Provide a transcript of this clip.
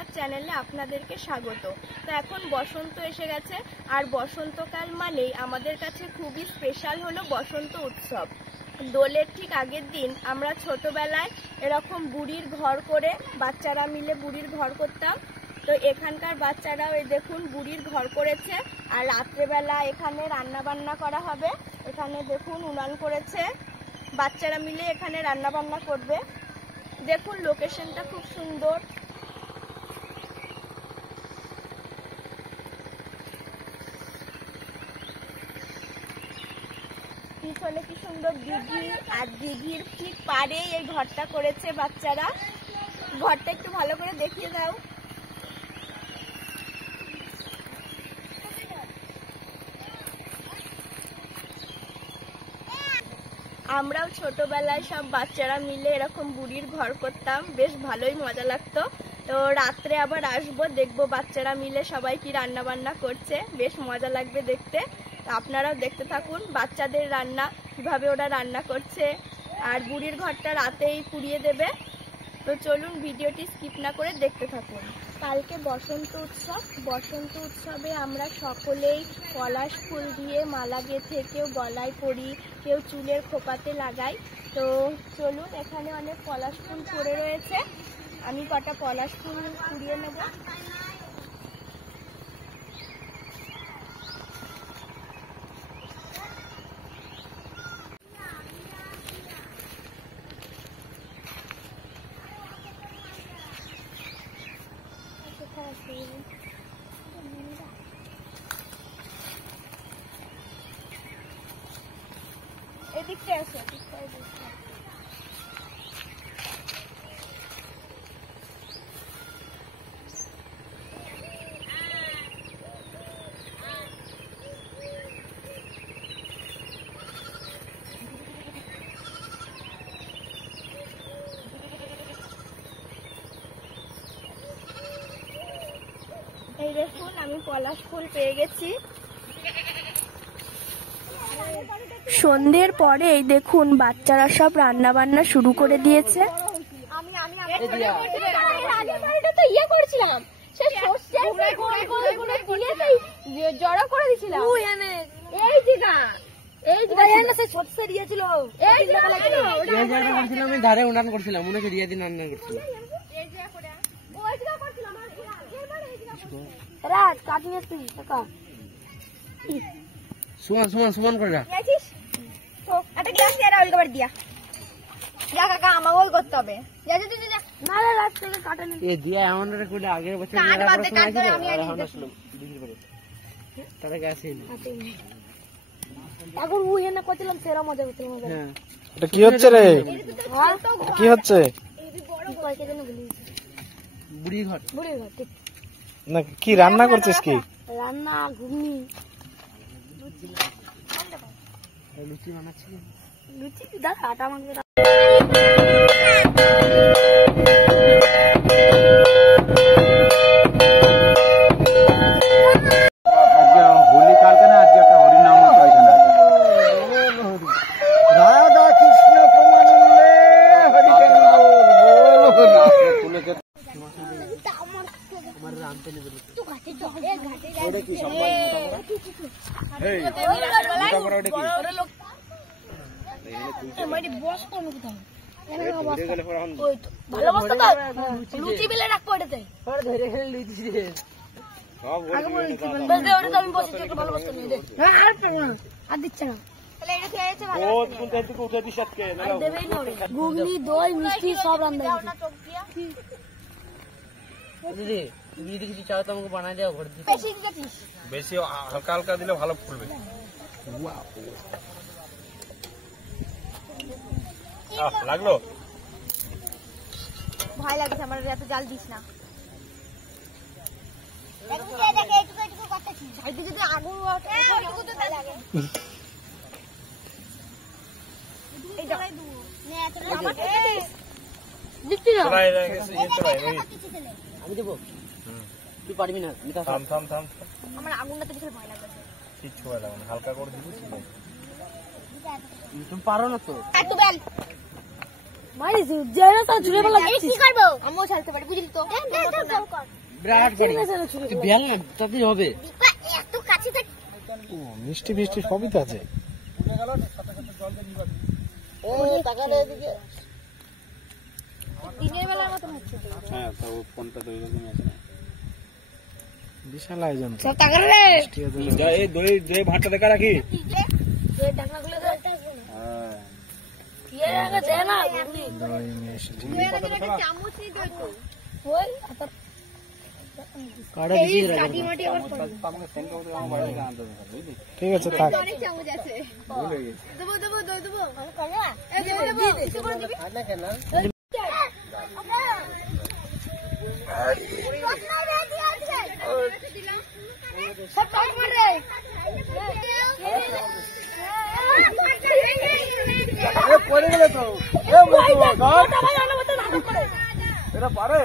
Star চ্যানেলে আপনাদেরকে স্বাগত। তো এখন বসন্ত এসে গেছে, আর বসন্তকাল মানেই আমাদের কাছে খুবই স্পেশাল হলো বসন্ত উৎসব। দোলের ঠিক আগের দিন আমরা ছোটবেলায় এরকম বুড়ির ঘর করে বাচ্চারা মিলে বুড়ির ঘর করতাম। তো এখানকার বাচ্চারাও এই দেখুন বুড়ির ঘর করেছে, আর রাত্রেবেলা এখানে রান্না বান্না করা হবে। এখানে দেখুন উনান করেছে, বাচ্চারা মিলে এখানে রান্না বান্না করবে। দেখুন লোকেশনটা খুব সুন্দর। পিছনে কি সুন্দর দিঘি, আর দিঘির ঠিক পাড়েই এই ঘরটা করেছে বাচ্চারা। ঘরটা একটু ভালো করে দেখিয়ে দাও। আমরাও ছোটবেলায় সব বাচ্চারা মিলে এরকম বুড়ির ঘর করতাম, বেশ ভালোই মজা লাগতো। তো রাত্রে আবার আসবো, দেখবো বাচ্চারা মিলে সবাই কি রান্না বান্না করছে, বেশ মজা লাগবে দেখতে। আপনারাও দেখতে থাকুন বাচ্চাদের রান্না, কিভাবে ওরা রান্না করছে। আর বুড়ির ঘরটা রাতেই পুড়িয়ে দেবে। তো চলুন ভিডিওটি স্কিপ না করে দেখতে থাকুন। কালকে বসন্ত উৎসব। বসন্ত উৎসবে আমরা সকলেই পলাশ ফুল দিয়ে মালা গেঁথে কেউ গলায় পরি, কেউ চুলের খোপাতে লাগাই। তো চলুন, এখানে অনেক পলাশ ফুল পড়ে রয়েছে, আমি কটা পলাশ ফুল কুড়িয়ে নেব। এদিকটা আছে, এই দেখুন আমি পলাশ ফুল পেয়ে গেছি। সন্ধ্যের পরে এই দেখুন বাচ্চারা সব রান্না বান্না শুরু করে দিয়েছে। সমান করে রাখ। একটা গ্লাস দিয়ে রাউল কভার দিয়া যা কাকা আমাকে ওই করতে হবে। যা যা যা না না রাত থেকে কাটা নি এ দিয়া এমন রে কোলে আগের বছর কাট বাদে কাট করে আমি আর দিদি করে তারে গাছে এখন ওই এনে কইছিলাম সেরা মজা করছিলাম। হ্যাঁ এটা কি হচ্ছে রে? কি হচ্ছে? বুড়ি ঘর ঠিক না কি রান্না করছিস? কি রান্না? ঘুগনি লুচি বানাচ্ছি। লুচি দাও আটা মাখবে। হোলি কালকে না, আজকে একটা হরিনাম হতো এখানে। রাধা কৃষ্ণ প্রমানন্দে হরি লুচি বেলে রাখবো এটাতে আর দিচ্ছে না। ঘুগনি দই মিষ্টি সব রান্না দিদি তুমি যদি কিছু চাও তো আমাকে বানাই দেওয়া ঘরে দিতে। বেশি দিয়েছিস? বেশি হালকা হালকা দিলে ভালো ফুলবে। লাগলো? ভয় লাগছে আমার, এত জাল দিস না। আগুন আমি দেবো, তুই পারবি না। আমার আগুনটা তো ভয় লাগছে। কিচ্ছু হয় না, হালকা করে দিবি। তুমি পারো না তো। কি করবো আমিও ছাড়তে পারি বুঝলি তো বিরাট বেল না তাতেই হবে। এত কাছে মিষ্টি ফিষ্টি সবই তো আছে। দিনের বেলার মতন হচ্ছে হ্যাঁ তো ফোনটা দই বিশাল আয়োজন তো। সব টাকা রে এই দই দই ভাতটা দেখা রাখি। টাকা গুলো হ্যাঁ দই মিষ্টি চামচ নিয়ে দই তো কাটা দিছি আমাকে সেন্ড করতে আমার বাড়ি থেকে আনতে হবে বুঝলি? ঠিক আছে থাক। অনেক চামচ আছে ভুলে গেছি। দেবো দই দেবো আমি কালা এই দেবো কিছু করে দিবি না কেন সব টাকা মার রে পড়ে গেলে তো এ মোটো এটা পারে